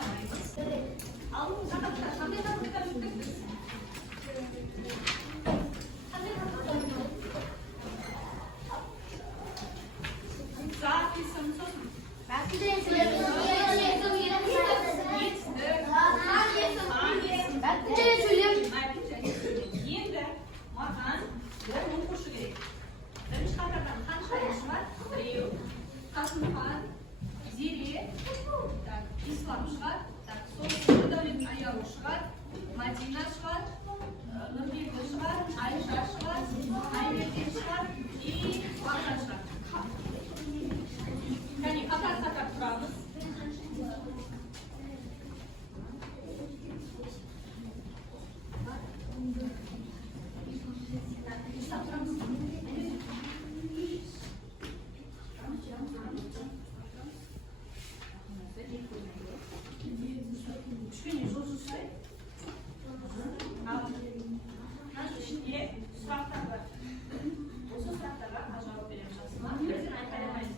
oynamayız. Енді маған бір оқушы керек. Бірінші қатардан қанша оқушы бар? Біреу. Қасымхан, Зере, Ислам шығар, Нұрдәулет Аяу шығар, Мадина шығар, Нұрбегі шығар, Айша шығар, Аймерден шығар и Бақша шығар. Кәне қатар-қатар тұрамыз. Кішкене жылжысай. Наш ішінде сұрақтар бар. Осы сұрақтарға жауап беремін жасыма. Бірден айқайламайсыз.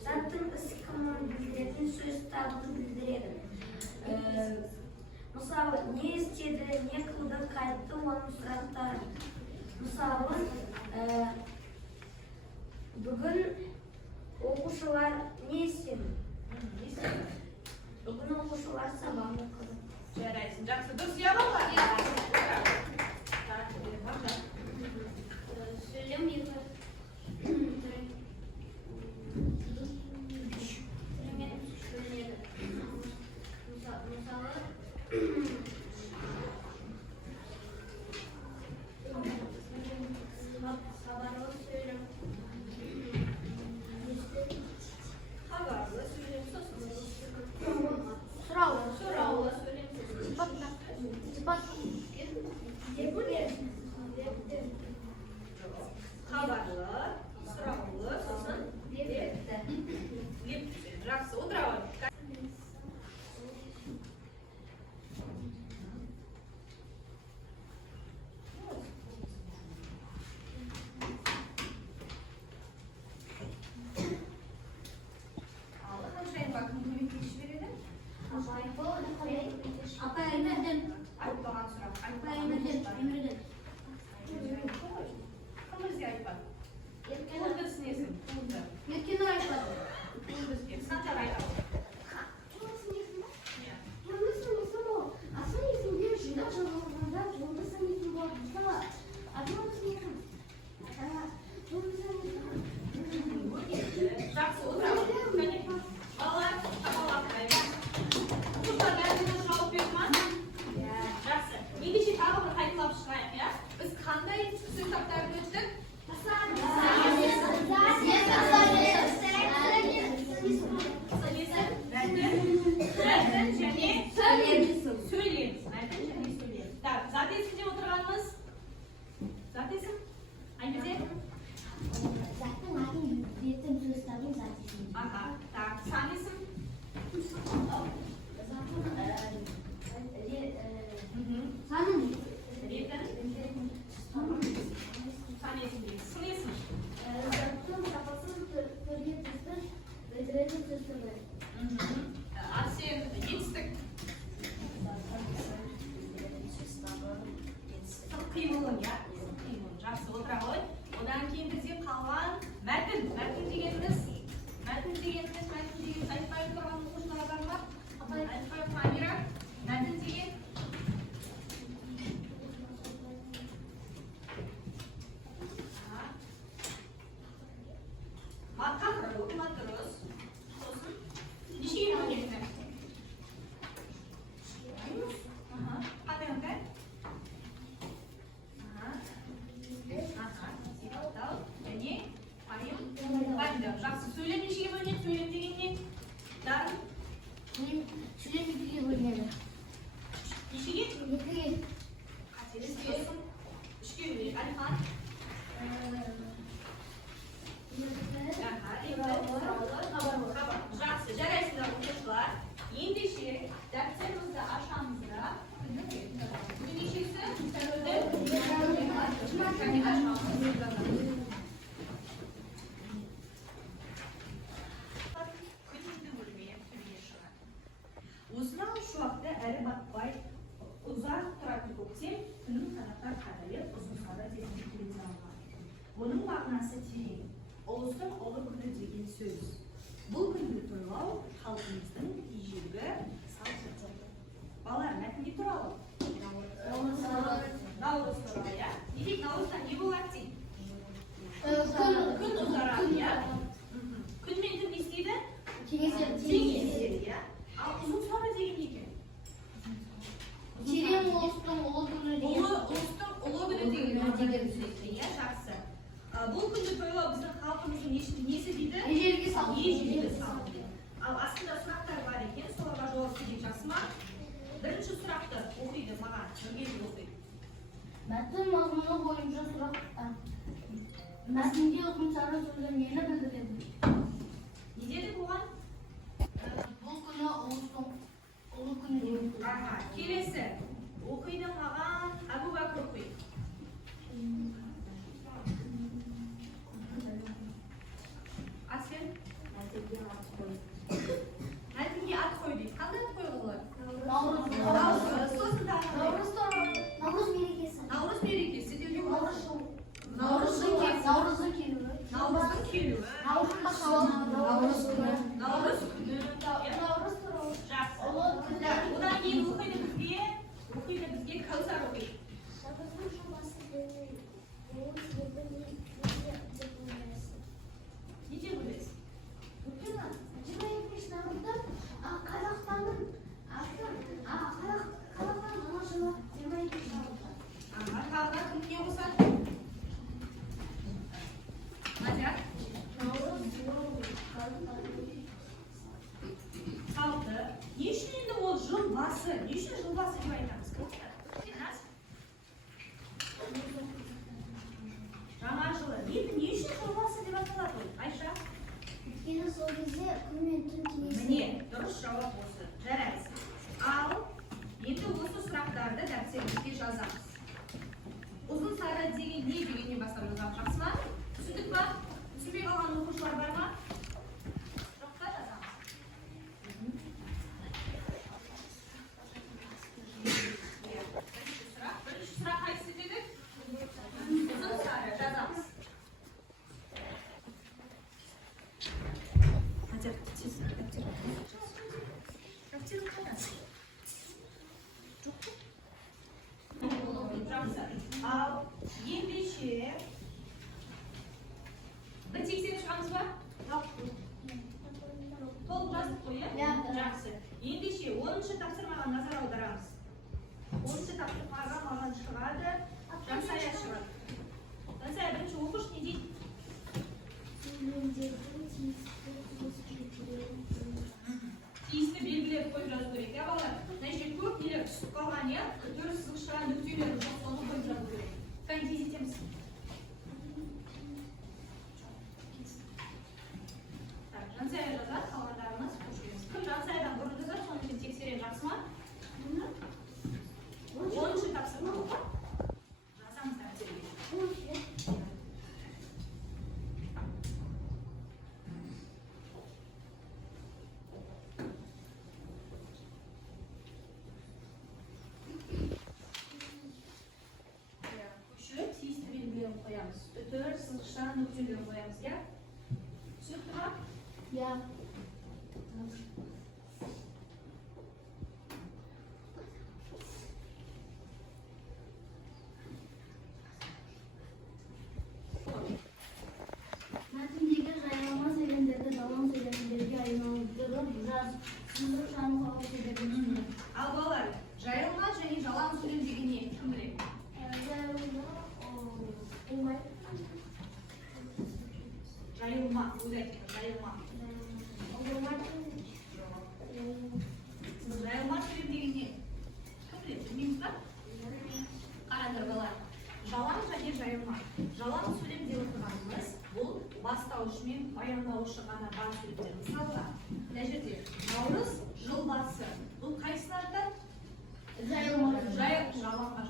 Заттың іс-қимылын білдіретін сөз табын білдіреді. Мысалы, не істеді, не қылды, қайтты, оның сұрақтары. Мысалы, бүгін оқушылар не істеді? Бүгін оқушылар сабақ оқыды. Жарайсың, жақсы. Дұрыс ұялалар? Сөйлем екі. Сабарлы сөйлем. әрі батпай, ұзақ тұратын көктем, күннің қанаттар қадайып, ұзын сары дегенді келете алған. Оның мағынасы терең. Ұлыстың ұлы күні деген сөз. Бұл күнді тойлау халқымыздың ежелгі салты. Балалар, мәтінде туралы? Наурыз туралы, иә? Не дейді, наурызда не болады дейді? Күн ұзарады, иә? Күн мен түн не істейді? Теңеседі, иә? Ал ұзын сары деген не екен? Терең ұлыстың ұлы күні Ұлыстың ұлы күні деген сөзді, иә, жақсы. Бұл күнді тойлау біздің халқымыздың несі дейді? ежелгі салт. Ежелгі салт. Ал астында сұрақтар бар екен, соларға жауап берейік, жақсы ма? Бірінші сұрақты оқиды маған, бірге оқиды. Мәтін мазмұны бойынша сұрақ. Мәтінде ұзын сары сөзі нені білдіреді? Не деді бұған? Бұл күні ұлыстың ұлы күні деген сөз. Аха, келесі. Оқиды маған Әбу Бәкір оқиды. Асен? Мәтінге ат қой дейді. Қандай ат қойға болады? Наурыз. Сосын тағы Наурыз мерекесі. Наурыз мерекесі деуге болады. Наурыздың келуі. Наурыздың келуі. Наурыз күні. Наурыз күні. Наурыз туралы. Жақсы. Ұлы күні. Одан кейін оқиды бізге Кәусар оқиды. Не деп ойлайсыз? Аха, тағы да кім не қосады? Мадияр? Салты. Не үшін енді ол жыл басы? Не үшін жыл басы деп айтамыз? Жаңа жылы. Енді не үшін жыл басы деп аталады ол? Айша? Міне, дұрыс жауап осы. Жарайсың. Ал енді осы сұрақтарды дәптерімізге жазамыз. Ұзын сары деген не дегеннен бастап жазамыз, жақсы ма? Түсіндік па? Түсінбей қалған оқушылар бар ма? Жоқ па, жазамыз. Бірінші сұрақ қайсы дедік? Ұзын сары жазамыз. Ал ендеше бір тексеріп шығамыз ба? Толық жаздық қой, иә? Жақсы. Ендеше 10-шы тапсырмаға назар аударамыз. 10-шы тапсырмаға маған шығады, Жансая шығады. Жансая, бірінші оқыш не дейді? Тиісті белгілер қойып жазу керек, иә балалар? Мына жерде көп нелер түсіп қалған, иә? Дұрыс сызықша нүктелер жоқ, соны қойып жазу керек. Қайын тез етеміз. Жансая жазады, қалғандарымыз көшеміз. Кім Жансаядан бұрын жазады, соны мен тексеремін, жақсы ма? 10-шы тапсырма оқы. Жазамыз дәптерге. Тиісті белгілерін қоямыз. Үтір, сызықша, нүктелерін қоямыз, иә? Түсінікті ма? Иә. Мәтіндегі жайылма сөйлемдерді далам сөйлемдерге айналдырып жаз. Сызық шамға сөйлемдерді. Ал балалар, жайылма және жалаң сөйлем деген не? Кім біледі? Жайылма, өзі айтты, жайылма. Жайылма сөйлем деген не? Кім біледі? Білмейміз ба? Қараңдар балалар. Жалаң және жайылма. Жалаң сөйлем деп отырғанымыз бұл бастаушы мен баяндаушы ғана бар сөздер. Мысалға, мына жерде наурыз жыл басы. Бұл қайсыларда? Жайылма. Жалаңға.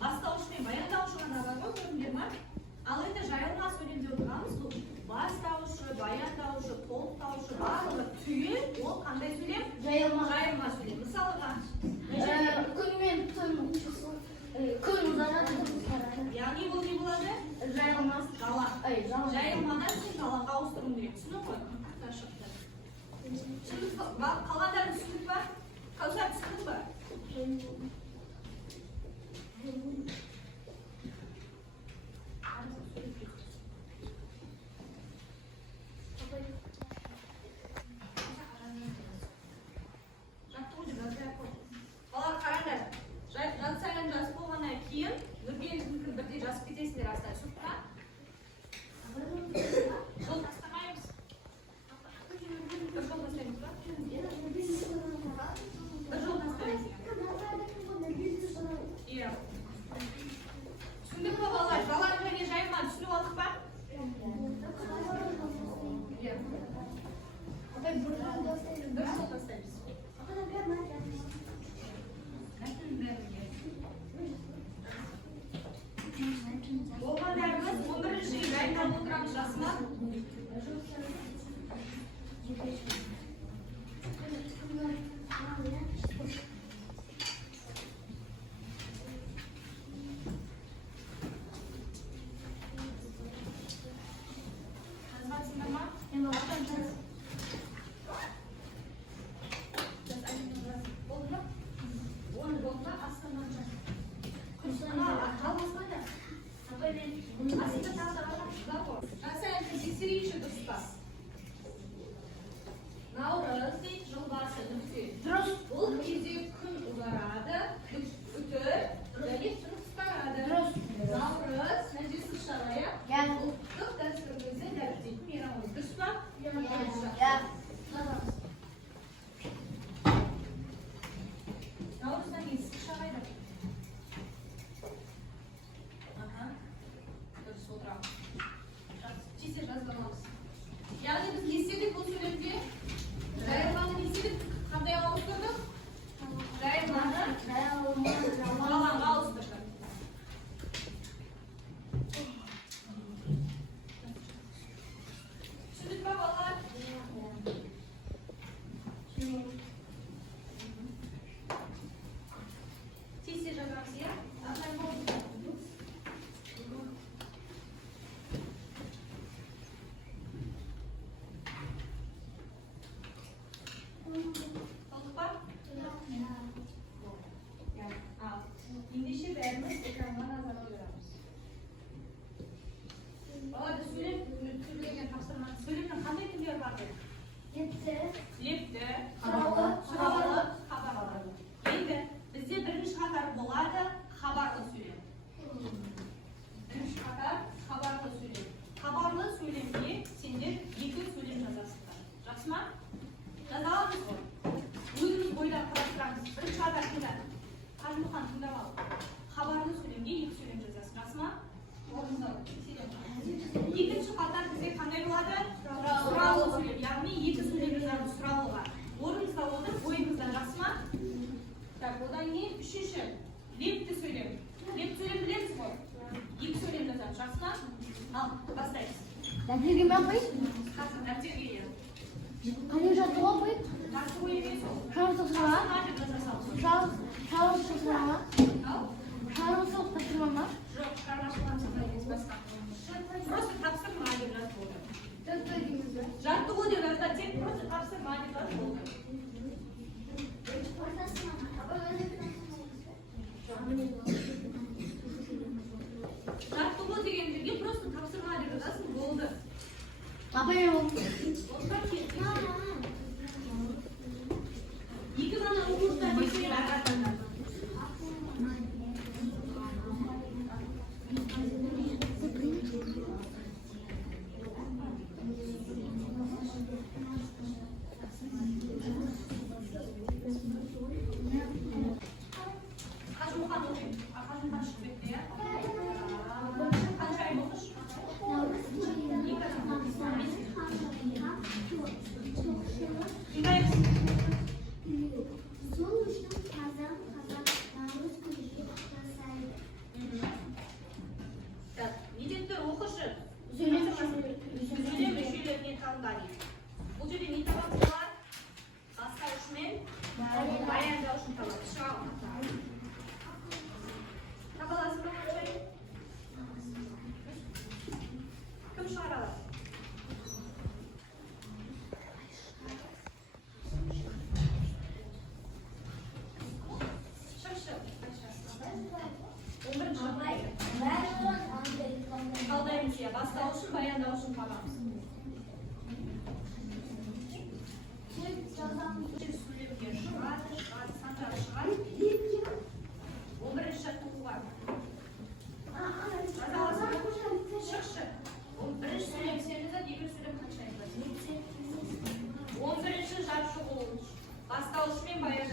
Бастаушы мен баяндаушы ғана бар ғой, көрдіңдер ме? Ал енді жайылма сөйлем деп отырғанымыз бұл бастаушы, баяндаушы sınıfına çıktı. Şimdi kalanların sınıf var. Kavsar sınıf var. Балалар қараңдар. Жатсаңыз жазып болғаннан кейін нұрбек мүмкін бірде жазып кетесіңдер астан сұртқа. Жол тастамаймыз. Бір жол тастаймыз ба? Бір жол тастаймыз. Иә. Түсіндік па балалар? Жалаң және жайылма түсініп алдық па? Иә. Бір жол тастаймыз. Болғандарымыз 11-шіге жайындап отырамыз жасыма. Жазбатсыңдар ма? Болды ма? Оны болды ма? Астынан жаз. Қалмасына да. Астында тағы да бар. Жасайын тексерейінші дұрыс па? Наурыз дейді, жыл басы нүкте. Дұрыс. Бұл кезде күн ұзарады, үтір, және түн қысқарады. Дұрыс. Наурыз, нәтижесі шарая. Ұлттық дәстүрімізді дәріптейтін мейрамымыз. Дұрыс па? Иә. Наурыздан есі шарайды. Дұрыс отырамыз. Тез жазып аламыз. Яғни біз естедік бұл сөйлемде. Жайылманы естедік. Қандай ауыстырдық? Жайылманы жалаңға ауыстырдық. Түсіндік па балалар? Тез жазамыз, иә? Ағай болды. Oldu ba? Al. Endişe vermez, ekrandan nazar alıyoruz. Bana da söyle, türlüğüne kapsırma. Söyleyin, hangi türlüğe vardır? Lepti. Havalı. Haberli. Şimdi bizde birinci haber buladı, haberli söylem. Birinci haber, haberli söylem. Haberli söylemde sende iki söylem yazasınlar. Жақсы ма? Жазаламыз ғой. Өзіміз бойлап қарастырамыз. Бірінші хабар тыңдап. Қажымұқан тыңдап ал. Хабарлы сөйлемге екі сөйлем жазасың. Жақсы ма? Орныңызда тексереміз. Екінші қатар бізде қандай болады? Сұралы сөйлем. Яғни екі сөйлем жазамыз сұралыға. Орныңызда отырып, ойыңыздан. Жақсы ма? Так, одан кейін үшінші лепті сөйлем. Лепті сөйлем білеміз ғой? Екі сөйлем жазамыз. Жақсы ма? Ал, бастаймыз. Дәптерге ме қой? Қазір дәптерге иә. Қане жаттыға қой? Жаттығу емес ол. Шарысы сұраға? Шарысы сұраға? Ал? Шарысы тапсырма ма? Жоқ, шығармашылығын жаза емес басқа. Просто тапсырма деп жазып болды. Жаттығу деп жазда тек просто тапсырма деп жазып болды. Жаттығу дегендерге просто тапсырма деп жазасың, болды. Апай ол. Екі ғана оқушыда тексеріп ағатында. Қажымұқан оқиын. Қажымұқан шығып кетті, иә? Қанша ай оқыш? Тыңдаймыз. Не деп тұр оқышы? Сөйлем мүшелеріне таңдайды. Бұл жерде не табамыз бар? Бастаушы мен баяндаушы табамыз. Шығамыз. Табаласың ба қанша? Кім шығара алады?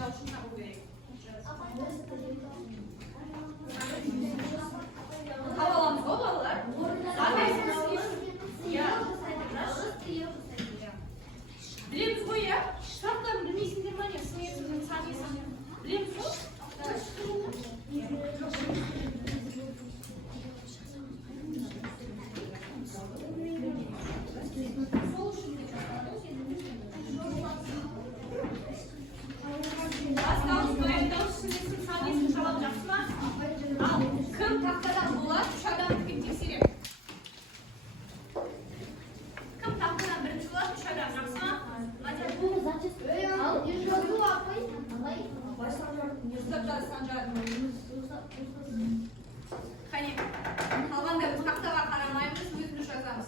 Aynauşun tapı gerek. Havalandık o balalar. Zaten siz ya. Bilemiz bu ya. Şartlarını bilmeysindir var ya. Sınırsızın saniyesini. Bilemiz bu. Az kalmış bu evde sınırsızın saniyesini çalacaksın ha. Al. Kım tahtadan bular. Dışarıdan bittiksini. Kım tahtadan birinci bular. Dışarıdan yaksana. Hadi. Uzaklar sancarım. Hani kalgan da tahta var karamayımız. Büyük düşeceğiz.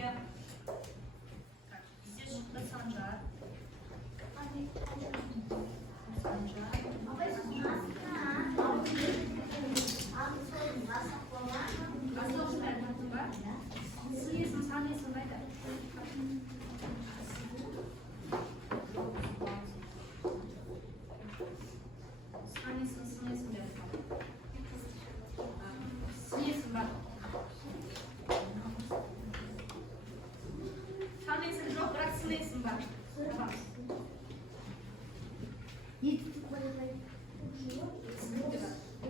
Ya. Здесь что-то санжар.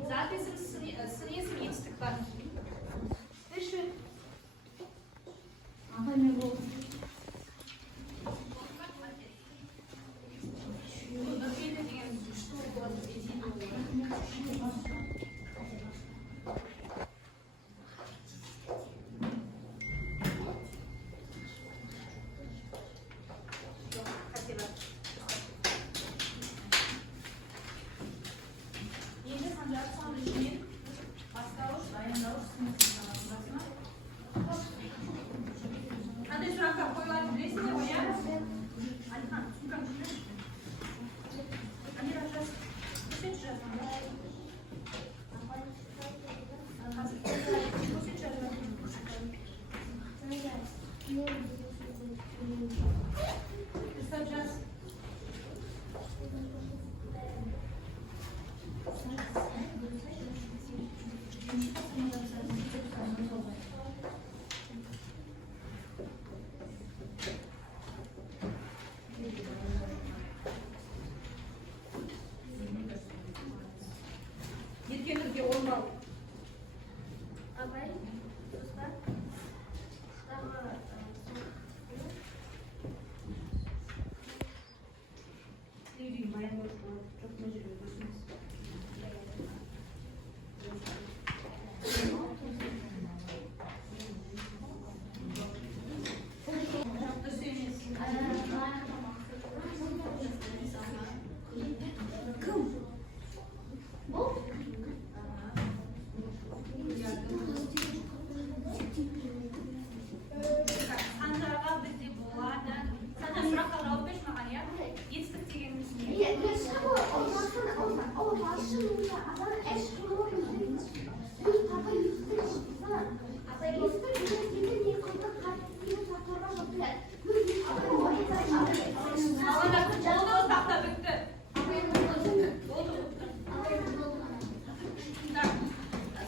Zaten sınırsın yetiştik var. Hadi şuraya koyulan resmi koyar. Hadi kan, şuraya koyar. Hadi biraz. Seçeceğiz. Seçeceğiz. Yetkeniz bir olmalı. Ne bileyim, bayan çok mecbur ediyorsunuz. Çok da seviniyorsun. Sancarlar bizi bulardan. Sana şuraya kadar 5 makan ya. Yetiştik diyelim. Oldu tahta bitti. Oldu.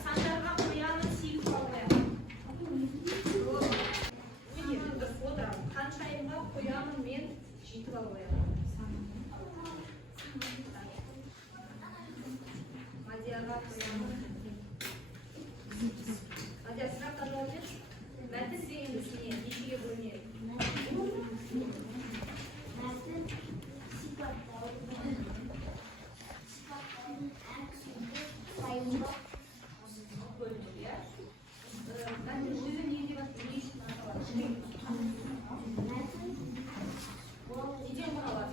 Sancarlar koyanın sil kalmaya. Видите, фото. Қаншайымға қоямын мен жетіп алып қоямын. Мадияға қоямын. Мадия, сұрақ жауап берші. Мәтін сен сенен нешеге бөлінеді? Бөлінеді, иә? Мәтін өзі не деп атайды? Не үшін аталады? Неден құралады?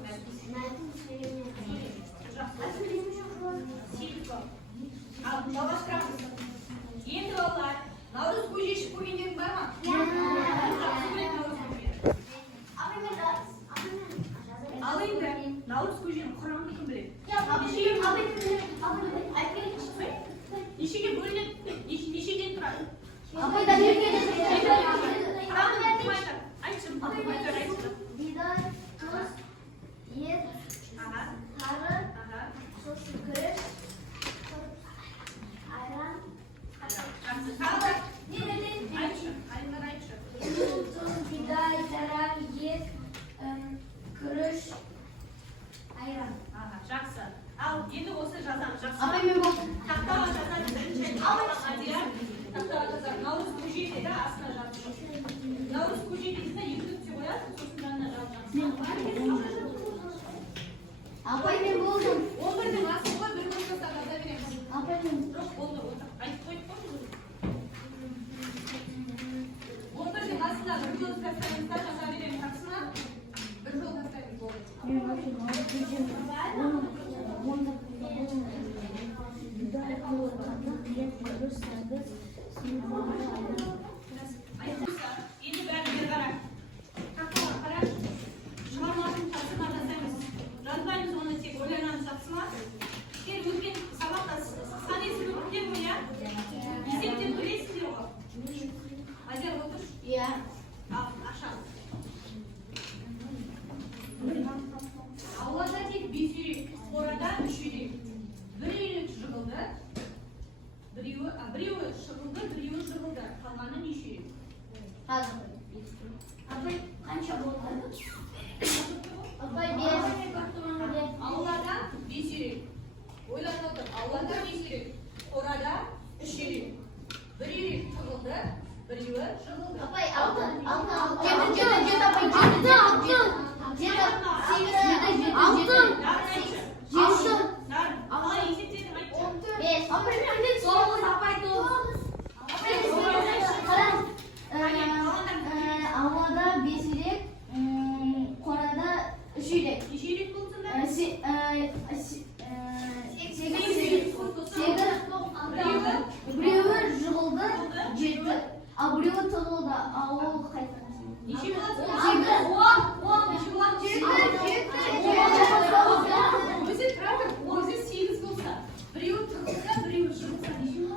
Астына бір жол тастаймыз да, жаза береміз. Астына бір жол тастаймыз болды. Енді бәрі бері қарай. Тақтаға қарай. Шығармасын тасына жасаймыз. Жазбаймыз оны, тек ойланамыз, жақсы ма? Сен өткен сабақта сан есімі білген ғой, иә? Есептеп білесіңдер ғой. Азер отыр. Иә. Ал, ашам. Аулада тек 5 үйрек, қорада 3 үйрек. Бір үйрек жығылды. Біреуі шығылды, біреуі жығылды. Қалғаны неше үйрек? Апай қанша болды? Апай Аулада 5 үйрек. Ойланып отыр. Аулада 5 үйрек, қорада 3 үйрек. Бір үйрек жығылды, біреуі жығылды. Апай алты. Алла есептедің айтшы. Аулада 5 үйрек, қорада 3 үйрек. Неше үйрек болсын да? 8 біреуі жығылды 7, ал біреуі тығылды, ал ол қайтқан. Неше болады? Неше болады? Өзі тұрады, өзі 8 болса. Біреуі тығылса, біреуі жығылса. Неше болады?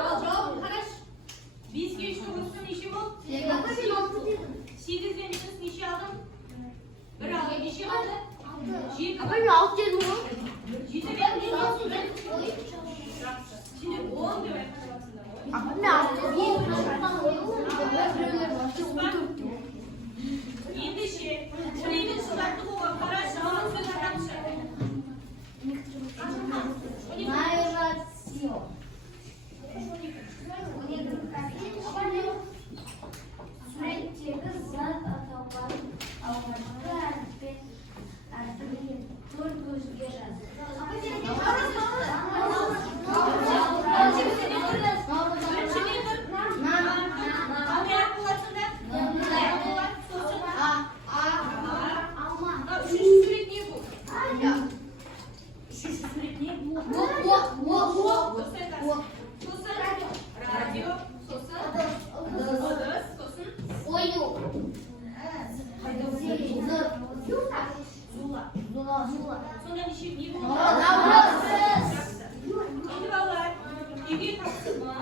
Ал жауабын қараш. 5-ге 3 қосса неше болды? 8-ден минус неше алдым? 1 алды, неше қалды? 7 қалды. 7 бен минус 1. Şimdi 10 деп айтқан жатсыңдар ғой. Ендеше, 12 шартты болған қараш, жауап сөз атамшы. Суреттегі зат атауларын алғашқы әріппен 4 көзге жаз. Сонда неше не болды? Наурыз. Енді балалар, үйге тапсырма.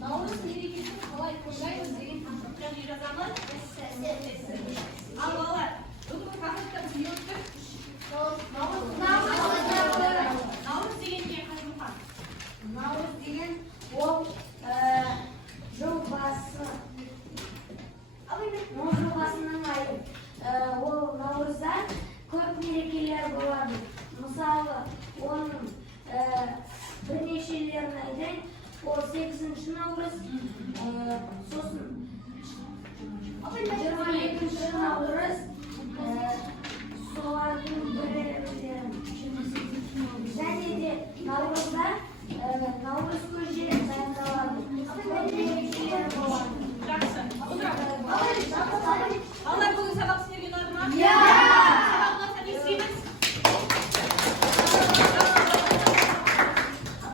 Наурыз мерекесін қалай тойлаймыз деген тақырыпта не жазамыз? Ал балалар, бүгінгі тақырыпта не өттік? Наурыз деген не Қажымхан? Наурыз деген ол жыл басы. Ол жыл басының айы. Ол наурызда көп мерекелер болады. Мысалы, оның бірнешелерін айтайын. Ол 8-ші наурыз, сосын 22-ші наурыз, солардың бірі. Және де наурызда наурыз көже дайындалады. Жақсы. Балалар, бүгін